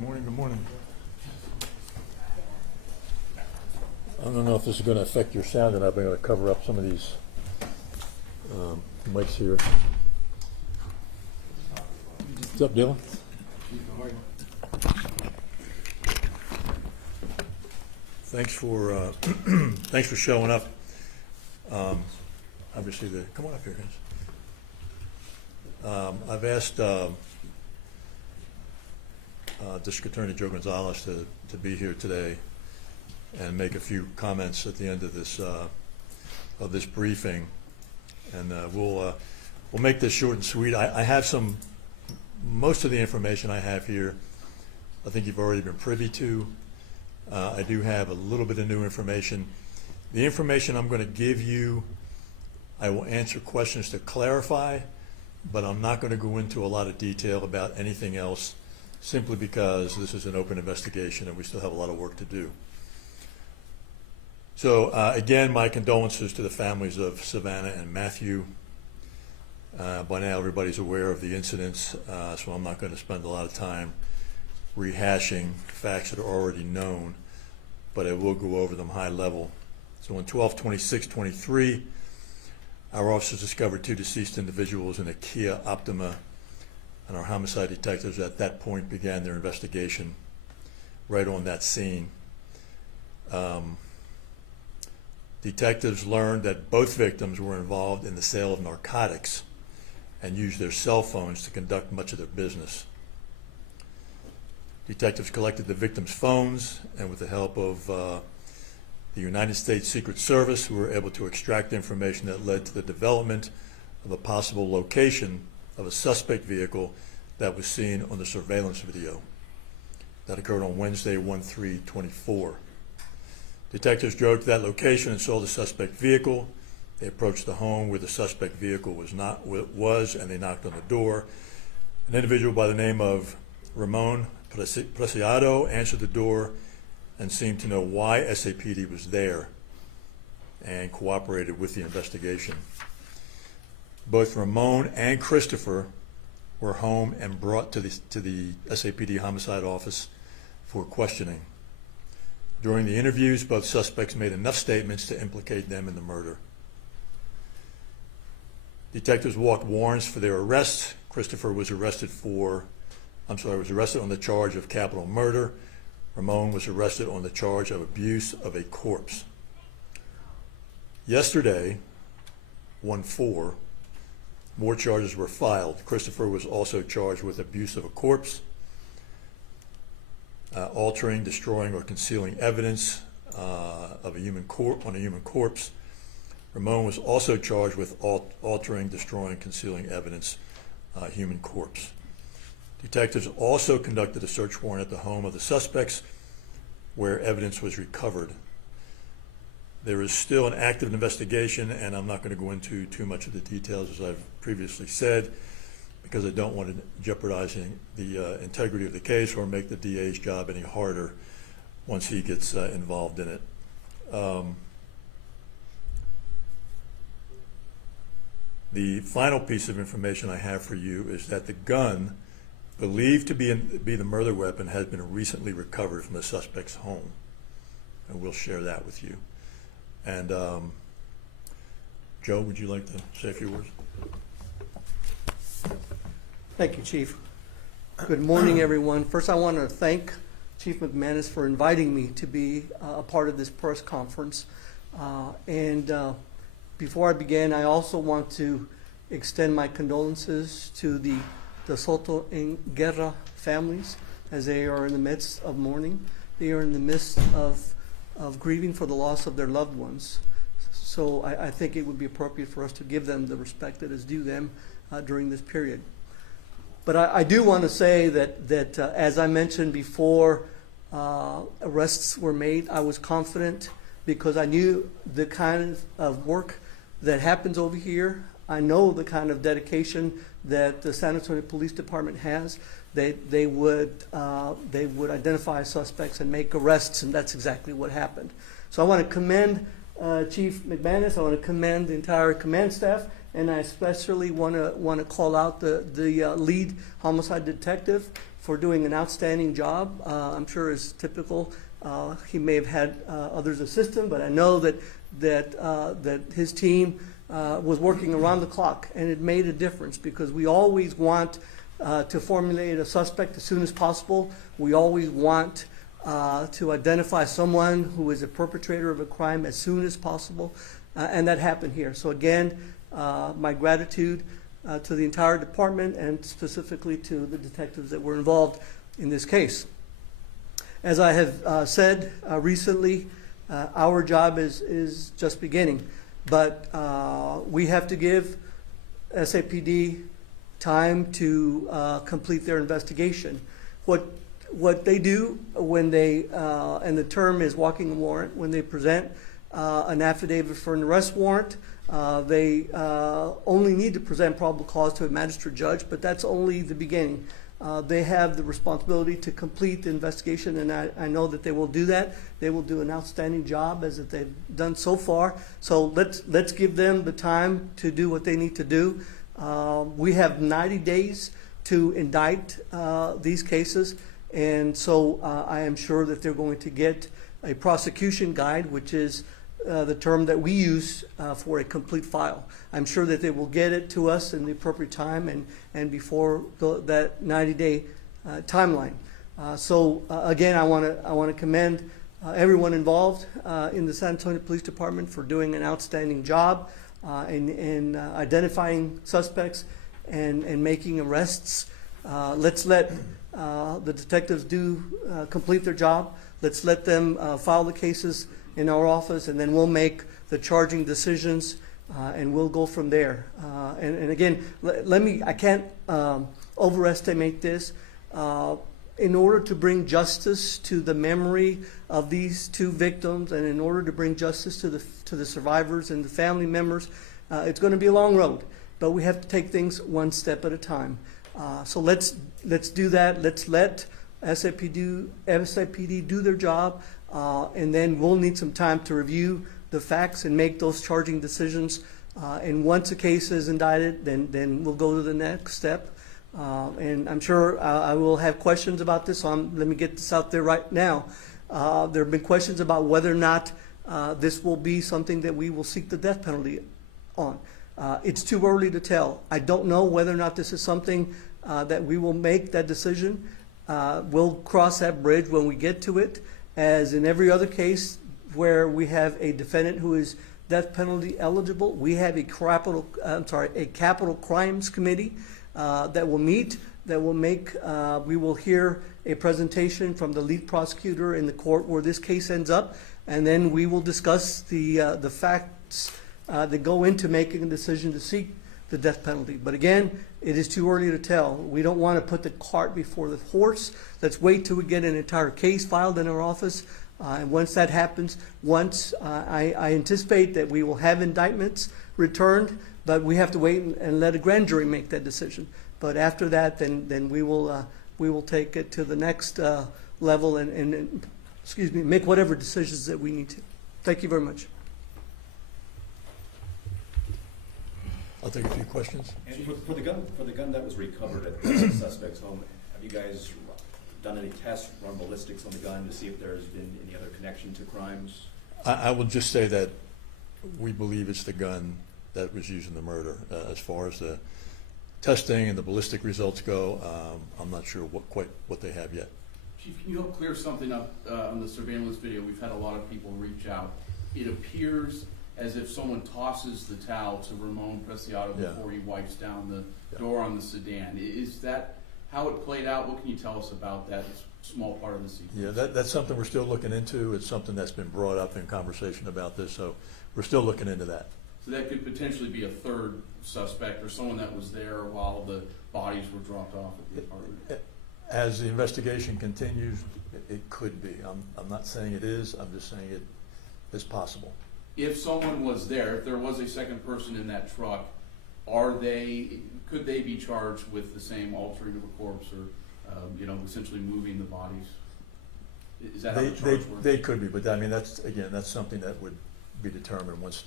Good morning, good morning. I don't know if this is going to affect your sound, and I've been going to cover up some of these mics here. What's up, Dylan? Thanks for thanks for showing up. Obviously, come on up here, guys. I've asked District Attorney Joe Gonzalez to be here today and make a few comments at the end of this briefing, and we'll make this short and sweet. I have most of the information I have here I think you've already been privy to. I do have a little bit of new information. The information I'm going to give you, I will answer questions to clarify, but I'm not going to go into a lot of detail about anything else, simply because this is an open investigation and we still have a lot of work to do. So again, my condolences to the families of Savannah and Matthew. By now everybody's aware of the incidents, so I'm not going to spend a lot of time rehashing facts that are already known, but I will go over them high level. So on 12/26/23, our officers discovered 2 deceased individuals in a Kia Optima, and our homicide detectives at that point began their investigation right on that scene. Detectives learned that both victims were involved in the sale of narcotics and used their cell phones to conduct much of their business. Detectives collected the victims' phones, and with the help of the United States Secret Service, we were able to extract information that led to the development of a possible location of a suspect vehicle that was seen on the surveillance video. That occurred on Wednesday, 1/3/24. Detectives drove to that location and saw the suspect vehicle. They approached the home where the suspect vehicle was, and they knocked on the door. An individual by the name of Ramon Preciado answered the door and seemed to know why SAPD was there and cooperated with the investigation. Both Ramon and Christopher were home and brought to the SAPD homicide office for questioning. During the interviews, both suspects made enough statements to implicate them in the murder. Detectives walked warrants for their arrest. Christopher was arrested on the charge of capital murder. Ramon was arrested on the charge of abuse of a corpse. Yesterday, 1/4, more charges were filed. Christopher was also charged with abuse of a corpse, altering, destroying, or concealing evidence on a human corpse. Ramon was also charged with altering, destroying, concealing evidence, human corpse. Detectives also conducted a search warrant at the home of the suspects, where evidence was recovered. There is still an active investigation, and I'm not going to go into too much of the details, as I've previously said, because I don't want to jeopardize the integrity of the case or make the DA's job any harder once he gets involved in it. The final piece of information I have for you is that the gun believed to be the murder weapon has been recently recovered from the suspect's home, and we'll share that with you. And Joe, would you like to say a few words? Thank you, Chief. Good morning, everyone. First, I want to thank Chief McManus for inviting me to be a part of this press conference. Before I begin, I also want to extend my condolences to the Soto and Guerra families, as they are in the midst of mourning. They are in the midst of grieving for the loss of their loved ones. So I think it would be appropriate for us to give them the respect that is due them during this period. But I do want to say that as I mentioned before, arrests were made. I was confident because I knew the kind of work that happens over here. I know the kind of dedication that the San Antonio Police Department has. They would identify suspects and make arrests, and that's exactly what happened. So I want to commend Chief McManus. I want to commend the entire command staff And I especially want to call out the lead homicide detective for doing an outstanding job. I'm sure as typical, he may have had others assist him, but I know that his team was working around the clock, and it made a difference because we always want to formulate a suspect as soon as possible. We always want to identify someone who is a perpetrator of a crime as soon as possible, and that happened here. So again, my gratitude to the entire department and specifically to the detectives that were involved in this case. As I have said recently, our job is just beginning, but we have to give SAPD time to complete their investigation. What they do when they, and the term is walking a warrant, when they present an affidavit for an arrest warrant, they only need to present probable cause to a magistrate judge, but that's only the beginning. They have the responsibility to complete the investigation, and I know that they will do that. They will do an outstanding job as that they've done so far. So let's give them the time to do what they need to do. We have 90 days to indict these cases, and so I am sure that they're going to get a prosecution guide, which is the term that we use for a complete file. I'm sure that they will get it to us in the appropriate time and before that 90-day timeline. So again, I want to commend everyone involved in the San Antonio Police Department for doing an outstanding job in identifying suspects and making arrests. Let's let the detectives complete their job. Let's let them file the cases in our office, and then we'll make the charging decisions, and we'll go from there. And again, I can't overestimate this. In order to bring justice to the memory of these two victims, and in order to bring justice to the survivors and the family members, it's going to be a long road, but we have to take things one step at a time. So let's do that. Let's let SAPD do their job, and then we'll need some time to review the facts and make those charging decisions. And once a case is indicted, then we'll go to the next step. And I'm sure I will have questions about this, so let me get this out there right now. There have been questions about whether or not this will be something that we will seek the death penalty on. It's too early to tell. I don't know whether or not this is something that we will make that decision. We'll cross that bridge when we get to it. As in every other case where we have a defendant who is death penalty eligible, we have a capital crimes committee that will meet, that will make, we will hear a presentation from the lead prosecutor in the court where this case ends up, and then we will discuss the facts that go into making a decision to seek the death penalty. But again, it is too early to tell. We don't want to put the cart before the horse. Let's wait till we get an entire case filed in our office. And once that happens, I anticipate that we will have indictments returned, but we have to wait and let a grand jury make that decision. But after that, then we will take it to the next level and make whatever decisions that we need to. Thank you very much. I'll take a few questions. And for the gun that was recovered at the suspect's home, have you guys done any tests, run ballistics on the gun to see if there's been any other connection to crimes? I will just say that we believe it's the gun that was used in the murder. As far as the testing and the ballistic results go, I'm not sure what they have yet. Chief, can you help clear something up on the surveillance video? We've had a lot of people reach out. It appears as if someone tosses the towel to Ramon Preciado before he wipes down the door on the sedan. Is that how it played out? What can you tell us about that small part of the sequence? Yeah, that's something we're still looking into. It's something that's been brought up in conversation about this, so we're still looking into that. So that could potentially be a third suspect or someone that was there while the bodies were dropped off at the apartment. As the investigation continues, it could be. I'm not saying it is. I'm just saying it is possible. If someone was there, if there was a second person in that truck, could they be charged with the same altering of a corpse or, essentially moving the bodies? Is that how the charge works? They could be, but I mean, that's something that would be determined once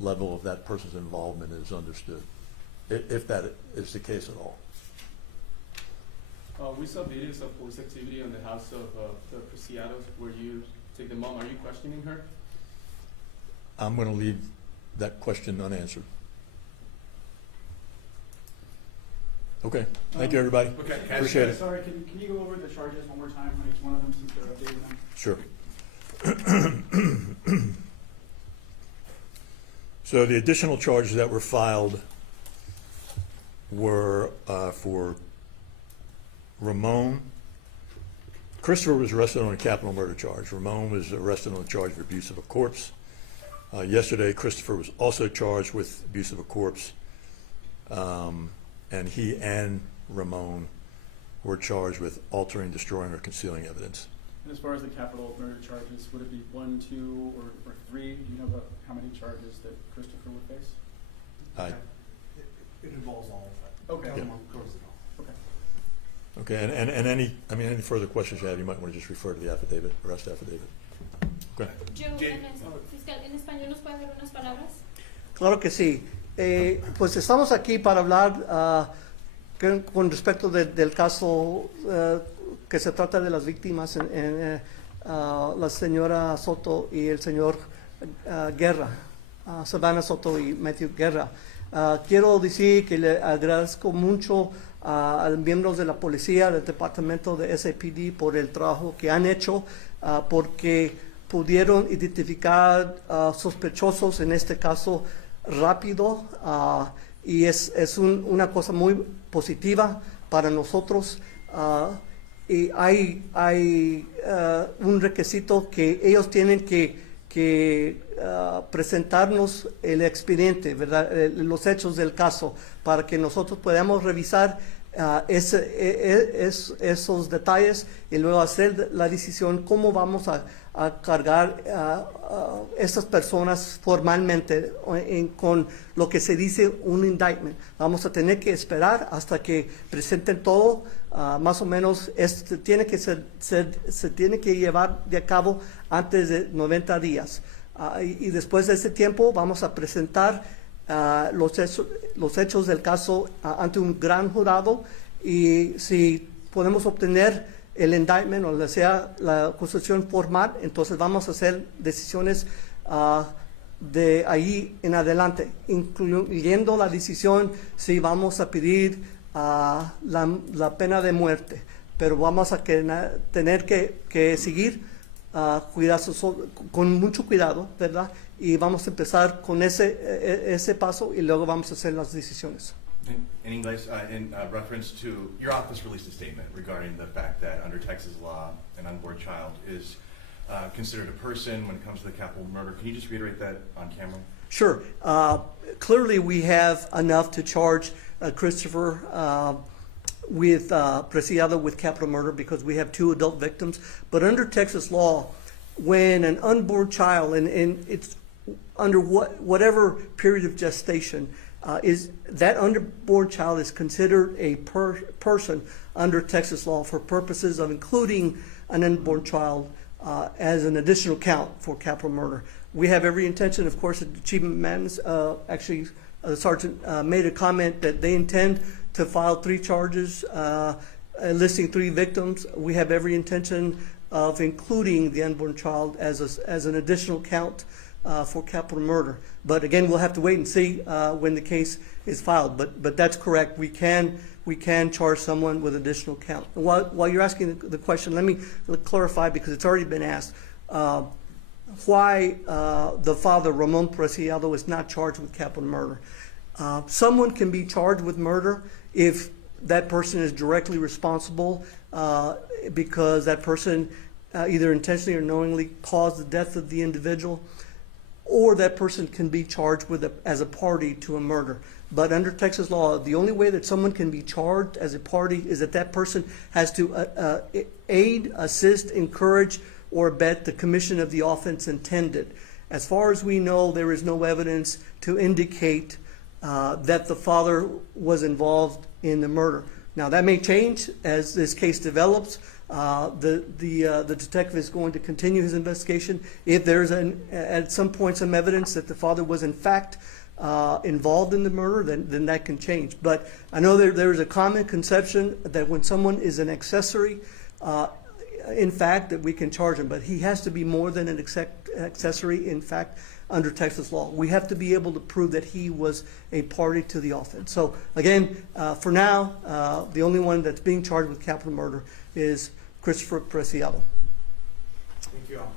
level of that person's involvement is understood, if that is the case at all. We saw videos of police activity on the house of the Preciados where you take the mom. Are you questioning her? I'm going to leave that question unanswered. Okay, thank you, everybody. Okay, Appreciate it. Sorry, can you go over the charges one more time on each one of them since they're updating them? Sure. So the additional charges that were filed were for Ramon. Christopher was arrested on a capital murder charge. Ramon was arrested on a charge of abuse of a corpse. Yesterday, Christopher was also charged with abuse of a corpse. And he and Ramon were charged with altering, destroying, or concealing evidence. And as far as the capital murder charges, would it be 1, 2, or 3? Do you know about how many charges that Christopher would face? I- It involves all of that. Okay. Government covers it all. Okay, and any further questions you have, you might want to just refer to the affidavit, arrest affidavit. Okay. Fiscal, ¿en español nos puede dar unas palabras? Claro que sí. Pues estamos aquí para hablar con respecto del caso que se trata de las víctimas, la señora Soto y el señor Guerra, Savannah Soto y Matthew Guerra. Quiero decir que le agradezco mucho a los miembros de la policía, del departamento de SAPD por el trabajo que han hecho, porque pudieron identificar sospechosos en este caso rápido, y es una cosa muy positiva para nosotros. Y hay un requisito que ellos tienen que presentarnos el expediente, ¿verdad? Los hechos del caso, para que nosotros podamos revisar esos detalles y luego hacer la decisión cómo vamos a cargar a estas personas formalmente con lo que se dice un indictment. Vamos a tener que esperar hasta que presenten todo. Más o menos se tiene que llevar de cabo antes de 90 días. Y después de ese tiempo vamos a presentar los hechos del caso ante un gran jurado, y si podemos obtener el indictment o sea la acusación formal, entonces vamos a hacer decisiones de ahí en adelante, incluyendo la decisión si vamos a pedir la pena de muerte. Pero vamos a tener que seguir con mucho cuidado, ¿verdad? Y vamos a empezar con ese paso y luego vamos a hacer las decisiones. In English, in reference to your office released a statement regarding the fact that under Texas law, an unborn child is considered a person when it comes to the capital murder. Can you just reiterate that on camera? Sure. Clearly, we have enough to charge Christopher with Preciado with capital murder because we have 2 adult victims. But under Texas law, when an unborn child, and it's under whatever period of gestation, is that unborn child is considered a person under Texas law for purposes of including an unborn child as an additional count for capital murder. We have every intention, of course, Chief McManus, actually, the sergeant made a comment that they intend to file 3 charges listing 3 victims. We have every intention of including the unborn child as an additional count for capital murder. But again, we'll have to wait and see when the case is filed. But that's correct. We can charge someone with additional count. And while you're asking the question, let me clarify, because it's already been asked, why the father, Ramon Preciado, is not charged with capital murder. Someone can be charged with murder if that person is directly responsible because that person either intentionally or knowingly caused the death of the individual, or that person can be charged as a party to a murder. But under Texas law, the only way that someone can be charged as a party is that person has to aid, assist, encourage, or abet the commission of the offense intended. As far as we know, there is no evidence to indicate that the father was involved in the murder. Now, that may change as this case develops. The detective is going to continue his investigation. If there's at some point some evidence that the father was in fact involved in the murder, then that can change. But I know there is a common conception that when someone is an accessory, in fact, that we can charge him. But he has to be more than an accessory, in fact, under Texas law. We have to be able to prove that he was a party to the offense. So again, for now, the only one that's being charged with capital murder is Christopher Preciado. Thank you all.